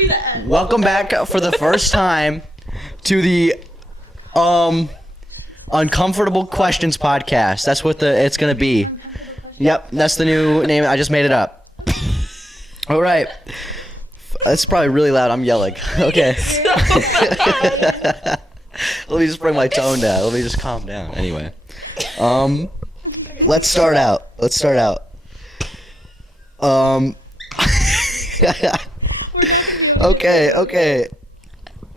be the end. Welcome back for the first time to the Uncomfortable Questions podcast. That's what it's gonna be. Yep, that's the new name. I just made it up. All right. That's probably really loud. I'm yelling. Okay. Let me just bring my tone down. Let me just calm down. Anyway. Let's start out. Okay.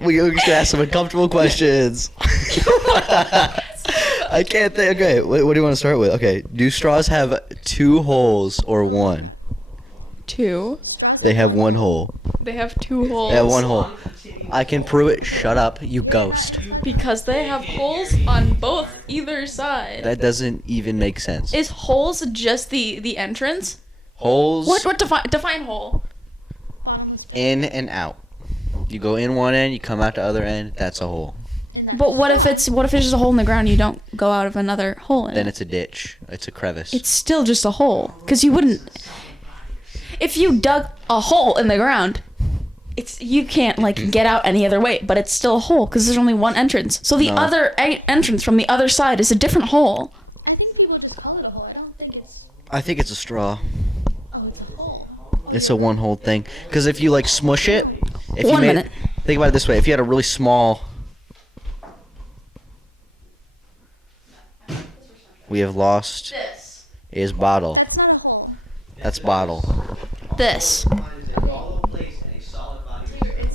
We're just gonna ask some uncomfortable questions. I can't think. Okay, what do you want to start with? Okay, do straws have 2 holes or 1? 2. They have 1 hole. They have 2 holes. They have 1 hole. I can prove it. Shut up, you ghost. Because they have holes on either side. That doesn't even make sense. Is holes just the entrance? Holes. What define hole? In and out. You go in one end, you come out the other end. That's a hole. But what if it's just a hole in the ground? You don't go out of another hole in Then it. it's a ditch. It's a crevice. It's still just a hole, because you wouldn't. If you dug a hole in the ground, you can't get out any other way. But it's still a hole because there's only one entrance. So the other entrance from the other side is a different hole. I think people just call it a hole. I don't think it's. I think it's a straw. Oh, it's a hole. It's a 1 hole thing. Because if you smush it, if One you minute. Think about it this way: if you had a really small, we have lost. This. Is bottle. That's not a hole. That's bottle. This. It's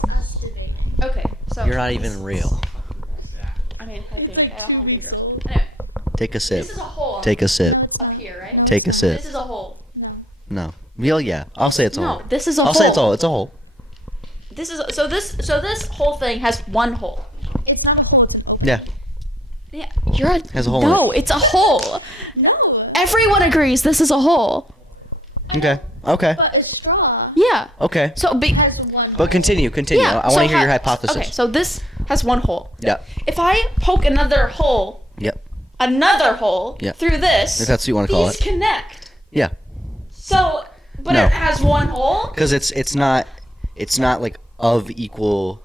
us debating. Okay, so. You're not even real. I mean, anyway, Take a sip. this is a hole. Take a sip. Up here, right? Take a sip. This is a hole. No. Well, yeah. I'll say it's a No, hole. this is a I'll hole. say it's a hole. It's a hole. This is this whole thing has 1 hole. It's not a hole. It's an open. Yeah. Yeah, you're a, Has a hole in No, it's a hole. No. Everyone agrees this is a hole. Okay. Okay. But a straw Yeah. Okay. So has 1 hole. But continue. yeah. I want to hear your hypothesis. Okay, so this has 1 hole. Yeah. If I poke another hole Yep. through this, If that's what you want to call these it. connect. Yeah. So, but No. it has 1 hole. Because it's not of equal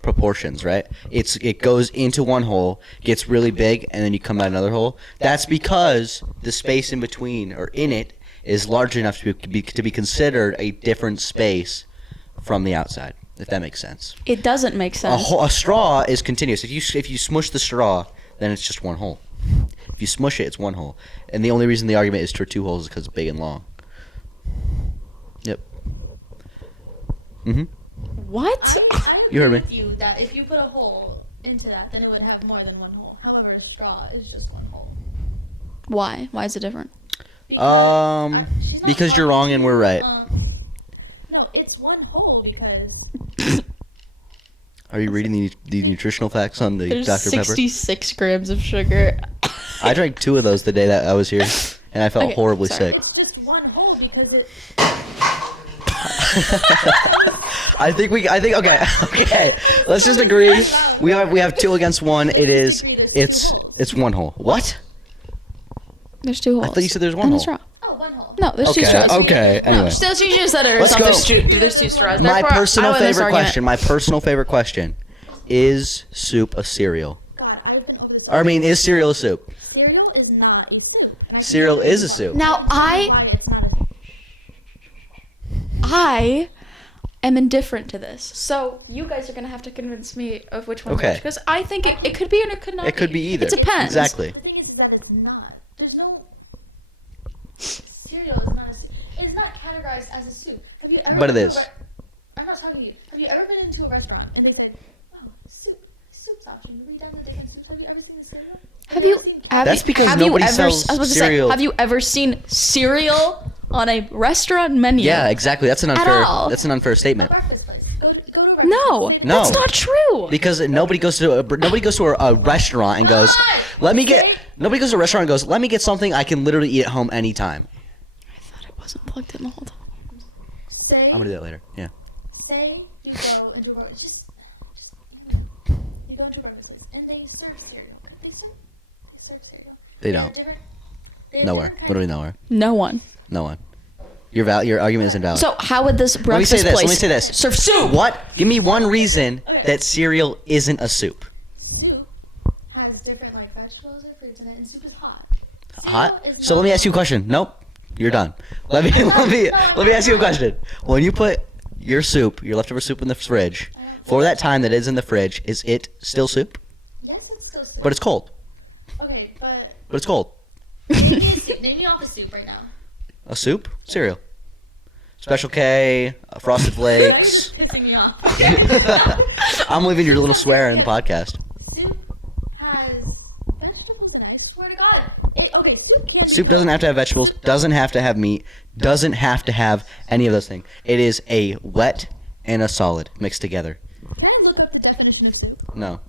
proportions, right? It goes into 1 hole, gets really big, and then you come out another hole. That's because the space in between or in it is large enough to be considered a different space from the outside. If that makes sense. It doesn't make sense. A straw is continuous. If you smush the straw, then it's just 1 hole. If you smush it, it's 1 hole. And the only reason the argument is for 2 holes is because it's big and long. Yep. Mhm. What? You heard me. With you that if you put a hole into that, then it would have more than 1 hole. However, a straw is just 1 hole. Why? Why is it different? She's not Because you're wrong and we're right. No, it's 1 hole because. Are you reading the nutritional facts on the There's Dr. Pepper? 66 grams of sugar. I drank 2 of those the day that I was here, and I felt Okay, horribly sorry. sick. It's just 1 hole because it's. Okay. Let's just agree. We have 2 against 1. It's 1 hole. What? There's 2 holes. I thought you said there's 1 And a hole. straw. Oh, 1 hole. No, there's 2 straws. Okay. Anyway. No, so she just said it Let's herself. go. There's 2 straws. My Therefore, personal I win this favorite argument. question. My personal favorite question. Is soup a cereal? God, I've been over I mean, is cereal a soup? Cereal is not a soup. Cereal is a soup. Now, It's not I am indifferent to this. So, you guys are going to have to convince me of which one. Okay. Because I think it could be and it could not It could be either. It depends. Exactly. The thing is that it's not. There's no. Cereal is not a soup. It's not categorized as a soup. Have you ever? But it been to is. I'm not talking to you. Have you ever been into a restaurant and they said, "Oh, soup's option. You read down the different soups. Have you ever seen a cereal? Have you? ever seen That's because have nobody you ever, sells I was about to say, cereal. have you ever seen cereal on a restaurant menu? Yeah, exactly. That's an all. unfair statement. breakfast place? Go to a restaurant. No, No. that's not true. Because nobody goes to a restaurant and goes, nobody goes to a restaurant and goes, let me get something I can literally eat at home anytime. I thought it wasn't plugged in the whole time. Say I'm gonna do that later. Yeah. say you go into a just you go into a breakfast place and they serve cereal. They serve cereal. They They're don't. different- they're Nowhere. different Literally kinds. nowhere. No one. No one. Your argument is invalid. So how would this Let me say breakfast this. place Let me say this. serve soup? What? Give me one reason that cereal isn't a soup. Soup has different like vegetables or fruits in it, and soup is hot. Hot? Cereal is So let me not- ask you a question. Nope. You're done. Let me ask you a question. When you put your soup, your leftover soup in the fridge, for that time that is in the fridge, is it still soup? Yes, it's still soup. But it's cold. Okay, but But it's cold. name me a soup. Name me off a soup right now. A soup? Cereal. Special K, Frosted Flakes. Pissing me off. I'm leaving your little swear in the podcast. Soup has vegetables in it. I swear to God. Okay, soup can Soup doesn't have to have vegetables, doesn't have to have meat, doesn't have to have any of those things. It is a wet and a solid mixed together. Can I look up the definition of soup? No.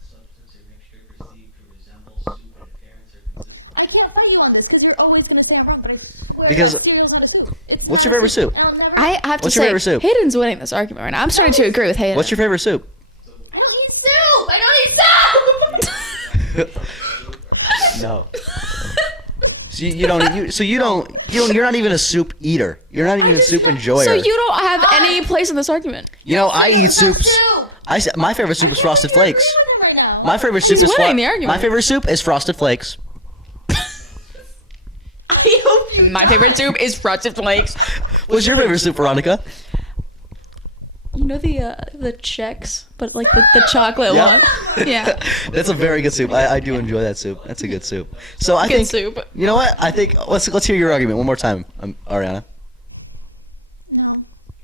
Substance or mixture perceived to resemble soup in appearance or consistency. I can't fight you on this because you're always going to say I'm wrong, but I swear Because- that cereal's not a soup. It's What's not your a favorite soup? and I'll never- I have to What's your say, favorite soup? Hayden's winning this argument right now. I'm starting to agree with Hayden. What's your favorite soup? I don't eat soup! I don't eat soup! No. So you don't eat, you're not even a soup eater. You're not even a soup enjoyer. So you don't have any place in this argument. You know, I eat It's not soups. soup. My favorite soup is Frosted I can't Flakes. agree with him right now. My favorite soup He's is winning the argument. My favorite soup is Frosted Flakes. I hope you. My favorite soup is Frosted Flakes. What's your favorite soup, Veronica? You know the Chex, but like the chocolate Yeah. one. Yeah, That's a very good soup. I do enjoy that soup. That's a good soup. So I good think soup. you know what? I think let's hear your argument one more time, Ariana. No.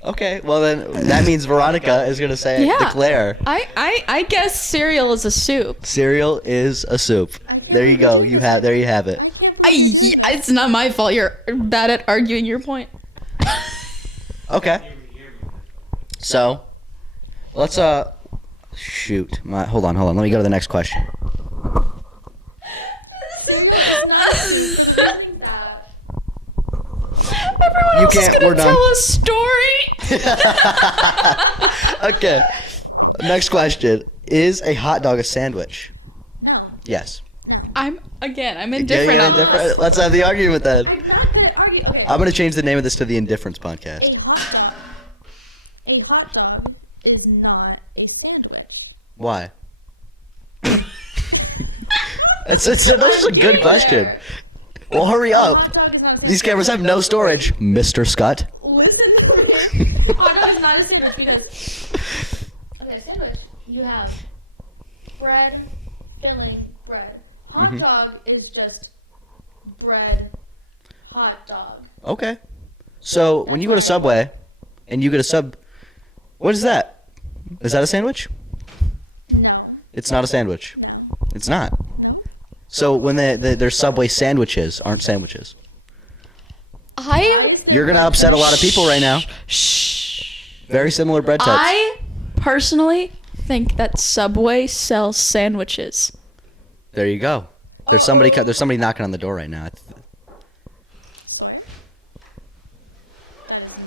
Okay, well then that means Veronica is gonna say Yeah. declare I guess cereal is a soup. cereal is a soup. There you go. There you have it. I can't believe It's not my fault. You're bad at arguing your point. Okay. So let's shoot. Hold on. Let me go to the next question. Everyone You else is can't- gonna we're done. tell a story. Okay. Next question. Is a hot dog a sandwich? No. Yes. I'm indifferent Yeah, on this. Let's have the argument then. I'm not gonna argue. Okay. I'm gonna change the name of this to the Indifference Podcast. A hot dog is not a sandwich. Why? That's a good question. Well, hurry up. Hot dog is not a sandwich. These cameras have no storage, Mr. Scott. Listen to me. Hot dog is not a sandwich because okay, sandwich you have bread, filling, bread. Hot dog is just bread, hot dog. Okay. So when you go to Subway and you get a sub, what is that? Is that a sandwich? No. It's not a sandwich. It's not. So when their Subway sandwiches aren't sandwiches. You're gonna upset a lot of people right now. Very similar bread types. I personally think that Subway sells sandwiches. There you go. There's somebody knocking on the door right now. Sorry.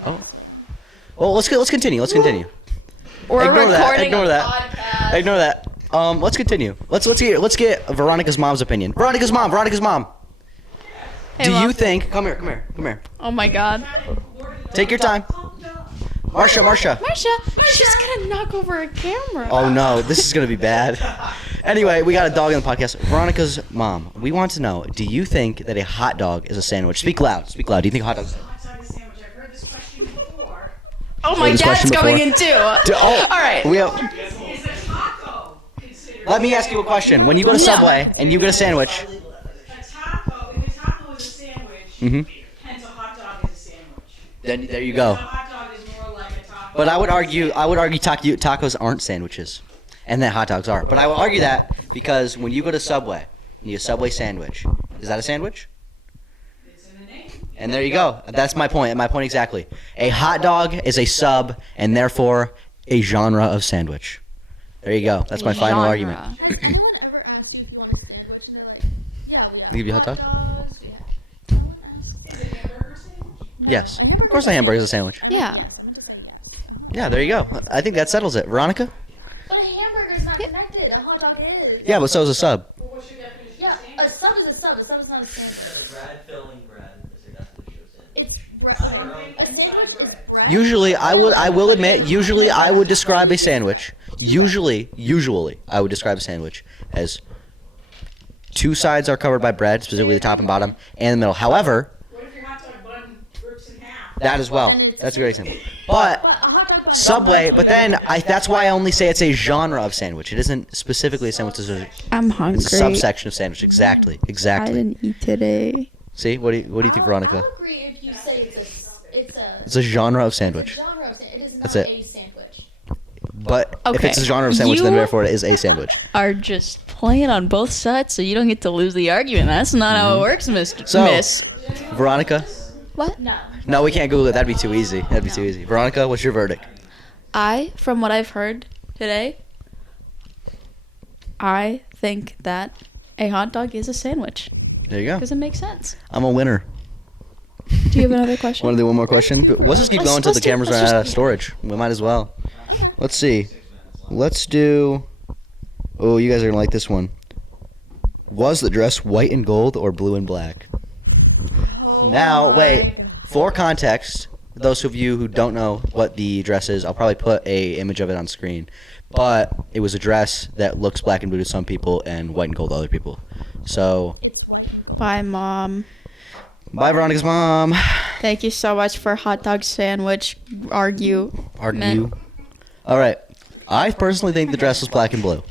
Oh. Well, let's continue. Let's continue. We're Ignore that, recording ignore a that. podcast. Ignore that. Let's continue. Let's get Veronica's mom's opinion. Veronica's mom. Hey, Do Mom. you think? Come here. Oh my God, Take your time. Marsha. Marsha, she's gonna knock over a camera. Oh no, this is gonna be bad. Anyway, we got a dog in the podcast. Veronica's mom. We want to know: do you think that a hot dog is a sandwich? Speak loud. Do you think a hot dog? Hot dog is a sandwich. I've heard this question before. Oh my this dad's question coming before? in too. Oh, All right. We have, Is a taco considered let me ask you a question. When you go to No. Subway and you get a sandwich, a taco? If a taco is a sandwich, Mhm. hence a hot dog is a sandwich. then there you A go. hot dog is more like a taco. But I would argue tacos aren't sandwiches, and that hot dogs are. But I will argue that because when you go to Subway and you get a Subway sandwich, is that a sandwich? It's in the name. And there you go. That's my point. My point exactly. A hot dog is a sub, and therefore a genre of sandwich. There you go. That's my final Genre. argument. Has anyone ever asked you if you want a sandwich and they're like, yeah, we have They give you a hot dog? dogs, we have. No one asked. Is it a hamburger sandwich? Yes. Of course, a hamburger is a sandwich. Yeah. Yeah, there you go. I think that settles it. Veronica? But a hamburger's not connected. A hot dog is. Yeah, but so is a sub. Well, what's your definition Yeah, of a sandwich? sub is a sub. A sub is not a sandwich. Bread filling bread is your definition of sandwich. It's bread. Usually, I will admit, usually I would describe a sandwich. Usually, I would describe a sandwich as two sides are covered by bread, specifically the top and bottom, and the middle. However, What if your hot dog bun rips in half? that as well. That's a great example. But But a hot dog bun. Subway, but then that's why I only say it's a genre of sandwich. It isn't specifically a sandwich. I'm hungry. It's a subsection of sandwich. Exactly. I Exactly. didn't eat today. See, what do you think, Veronica? I'll agree if you say it's a It's a genre of sandwich. genre of sandwich. It is not That's it. a sandwich. But if Okay. it's a genre of sandwich, then You- therefore it is a sandwich. Are just playing on both sides so you don't get to lose the argument. That's not how it works, Mr. So- Miss. Veronica? What? No. No, we can't Google it. That'd be too easy. That'd be too easy. Veronica, what's your verdict? From what I've heard today, I think that a hot dog is a sandwich There you go. because it makes sense. I'm a winner. Do you have another question? Want to do one more question? But let's just keep Let's- going until the let's do- cameras let's run out just- of storage. We might as well. Let's see. Let's do. Oh, you guys are gonna like this one. Was the dress white and gold or blue and black? Now, wait. For context, those of you who don't know what the dress is, I'll probably put a image of it on screen. But it was a dress that looks black and blue to some people and white and gold to other people. So, Bye, Mom. bye, Veronica's mom. Thank you so much for hot dog sandwich. Argue. Argue. All right. I personally think the dress was black and blue.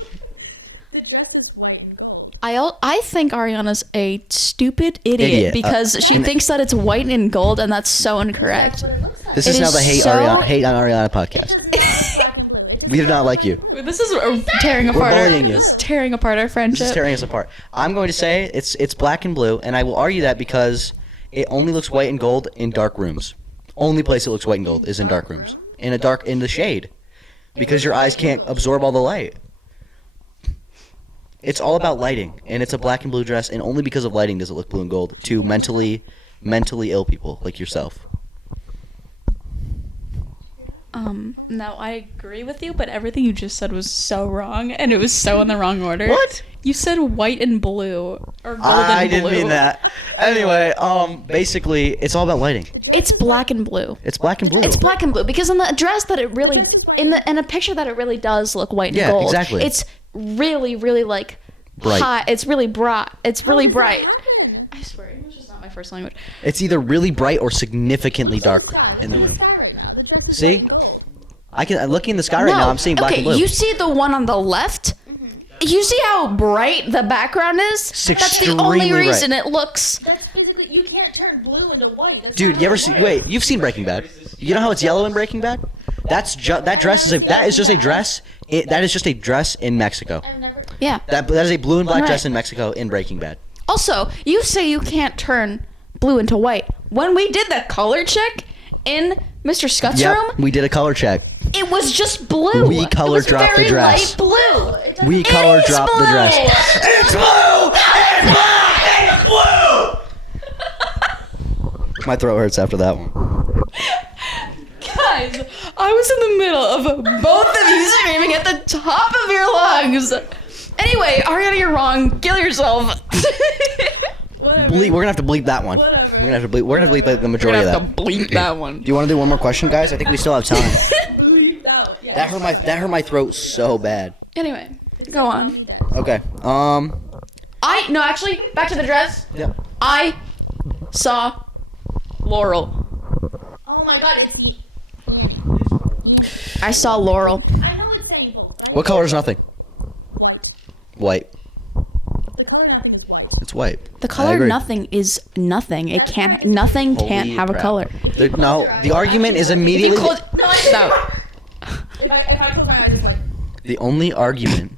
The dress is white and gold. I think Ariana's a stupid idiot, Idiot. because she and- thinks that it's white and gold, and that's so incorrect. What it looks like. This It is now is the hate so- hate on Ariana podcast. Black and blue. We do not like you. This is tearing apart. bullying you. This is tearing apart our This friendship. is tearing us apart. I'm going to say it's black and blue, and I will argue that because it only looks white and gold in dark rooms. Only place it looks white and gold is in dark rooms. In the shade. Because your eyes can't absorb all the light. It's all about lighting, and it's a black and blue dress, and only because of lighting does it look blue and gold to mentally ill people like yourself. No, I agree with you, but everything you just said was so wrong, and it was so in the wrong order. What? You said white and blue, or gold I and blue. didn't mean that. Anyway, basically, it's all about lighting. It's black and blue. It's black and blue. It's black and blue because in the dress that it really in a picture that it really does look white and Yeah, gold. exactly. It's really like Bright. hot. It's really bright. It's really bright. I swear, English is not my first language. It's either really bright or significantly dark in the room. See? Looking in the sky right now, I'm seeing black okay, and blue. you see the one on the left? You see how bright the background is? It's That's the only extremely reason bright. it looks. That's physically, you can't turn blue into white. That's Dude, not you ever how it see? works. Wait, you've seen Breaking Bad? You know how it's yellow in Breaking Bad? That dress is just a dress. That is just a dress in Mexico. I've never. Yeah. That is a blue and black Right. dress in Mexico in Breaking Bad. Also, you say you can't turn blue into white. When we did the color check in Mr. Scott's room, we did a color check. it was just blue. We color it was dropped the very dress. light blue. We It color is dropped the dress. blue. It's blue. It's black. It's blue. My throat hurts after that one. Guys, I was in the middle of both of you screaming at the top of your lungs. Anyway, Ariana, you're wrong. Kill yourself. We're gonna have to bleep that one. We're gonna have to bleep the We're majority gonna of have that. to bleep that one. Do you want to do one more question, guys? I think we still have time. No, yeah. That hurt my throat so bad. Anyway, go on. Okay. Actually, back to the dress. Yeah. I saw Laurel. Oh my god, it's the. I saw Laurel. I know it's saying both. What color is nothing? White. White. The color nothing is white. It's white. The I color agree. nothing is nothing. It can't. Nothing can't Holy have a crap. color. The argument is If you immediately. close, No, I no. If I close my eyes, it's like. The only argument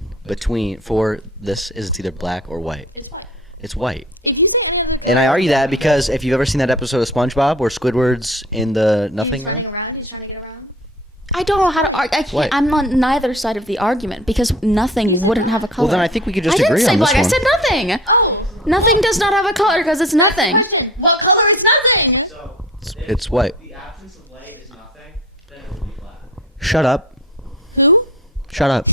for this is it's either black or white. It's white. It's white. If you say anything. And I argue that because if you've ever seen that episode of SpongeBob where Squidward's in the nothing He's room, running around, he's trying to get around. I don't know how to argue. White. I'm on neither side of the argument because nothing wouldn't have a color. well then I think we could just I didn't agree say on this black. one. I said nothing. Oh. Nothing does not have a color because it's nothing. Question. What color is nothing? So, It's white. the absence of light is nothing, then it would be black. Shut up. Who? Shut up.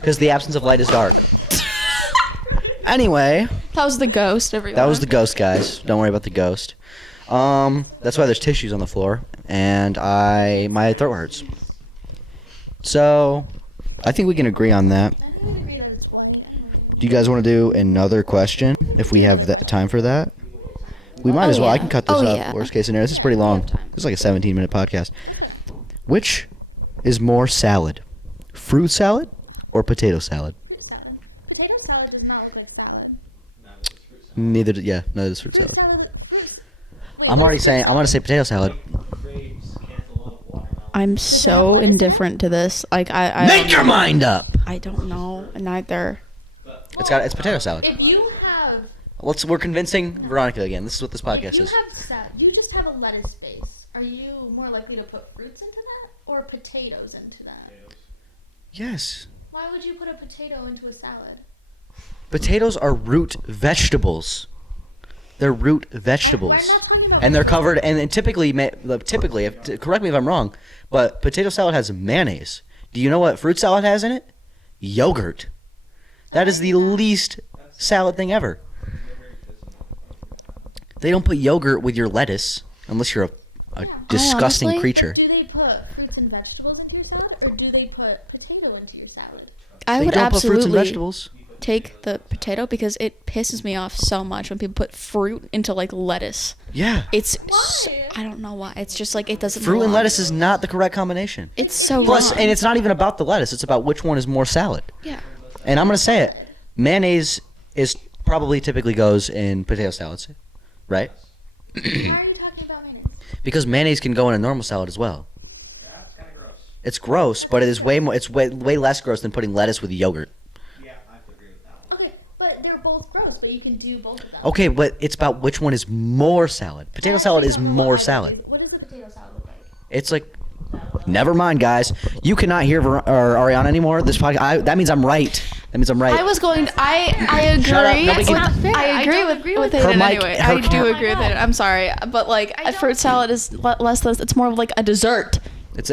Because the absence of light is dark. Anyway, That was the ghost, everyone. that was the ghost, guys. Don't worry about the ghost. That's why there's tissues on the floor, and my throat hurts. So, I think we can agree on that. I think we agree that it's one. Do you guys want to do another question if we have time for that? We might as well. I yeah. can cut this Oh, up. yeah. Worst case scenario. This is pretty long. time. This is like a 17-minute podcast. Which is more salad? Fruit salad or potato salad? Fruit salad. Potato salad is not a good salad. No, it's fruit salad. Neither is fruit Fruit salad. salad. Wait, I'm already saying. I'm gonna say potato salad. Grapes, cantaloupe, watermelon. I'm so indifferent to this. Like I Make your mind up. I don't know neither. It's potato salad. If you have, We're convincing Veronica again. This is what this if podcast you is. you just have a lettuce base. Are you more likely to put fruits into that or potatoes into that? Potatoes. Yes. Why would you put a potato into a salad? Potatoes are root vegetables. They're root vegetables, We're not talking about and they're covered. And typically, correct me if I'm wrong, but potato salad has mayonnaise. Do you know what fruit salad has in it? Yogurt. That is the least salad thing ever. They don't put yogurt with your lettuce unless you're a disgusting honestly? creature. Do they put fruits and vegetables into your salad, or do they put potato into your salad? I They would don't put fruits and absolutely vegetables. take the potato because it pisses me off so much when people put fruit into like lettuce. Yeah. It's Why? I don't know why. It's just like it doesn't. Fruit and belong. lettuce is not the correct combination. It's so Plus, wrong. and it's not even about the lettuce. It's about which one is more salad. Yeah. And I'm gonna say it. Mayonnaise is probably typically goes in potato salads, right? Why are you talking about mayonnaise? Because mayonnaise can go in a normal salad as well. Yeah, it's kind of gross. It's gross, but it is way more. It's way less gross than putting lettuce with yogurt. Yeah, I have to agree with that one. Okay, but they're both gross, but you can do both of them. Okay, but it's about which one is more salad. Potato salad is more salad. What does a potato salad look like? It's like, never mind, guys. You cannot hear Ariana anymore. This podcast. That means I'm right. That means I'm right. I was going. I agree. Shut up. Nobody It's can- not fair. I agree don't with agree with with Hayden Her mic- anyway. her I do ca- agree with Hayden. I'm sorry, but like I a fruit don't- salad is less. It's more of like a dessert.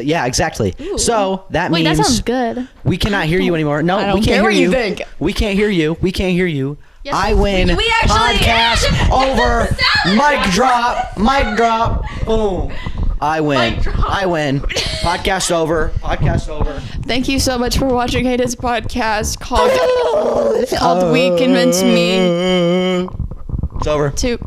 Yeah, exactly. So that Wait, means that sounds good. we cannot hear you anymore. No, I don't we can't care hear what you you. think. We can't hear you. We can't hear you. Yes, I win. we actually- Podcast over. Mic drop. Mic drop. Boom. I win. Mic drop. I win. Podcast over. Podcast over. Thank you so much for watching Hayden's podcast called We Convince Me It's over. to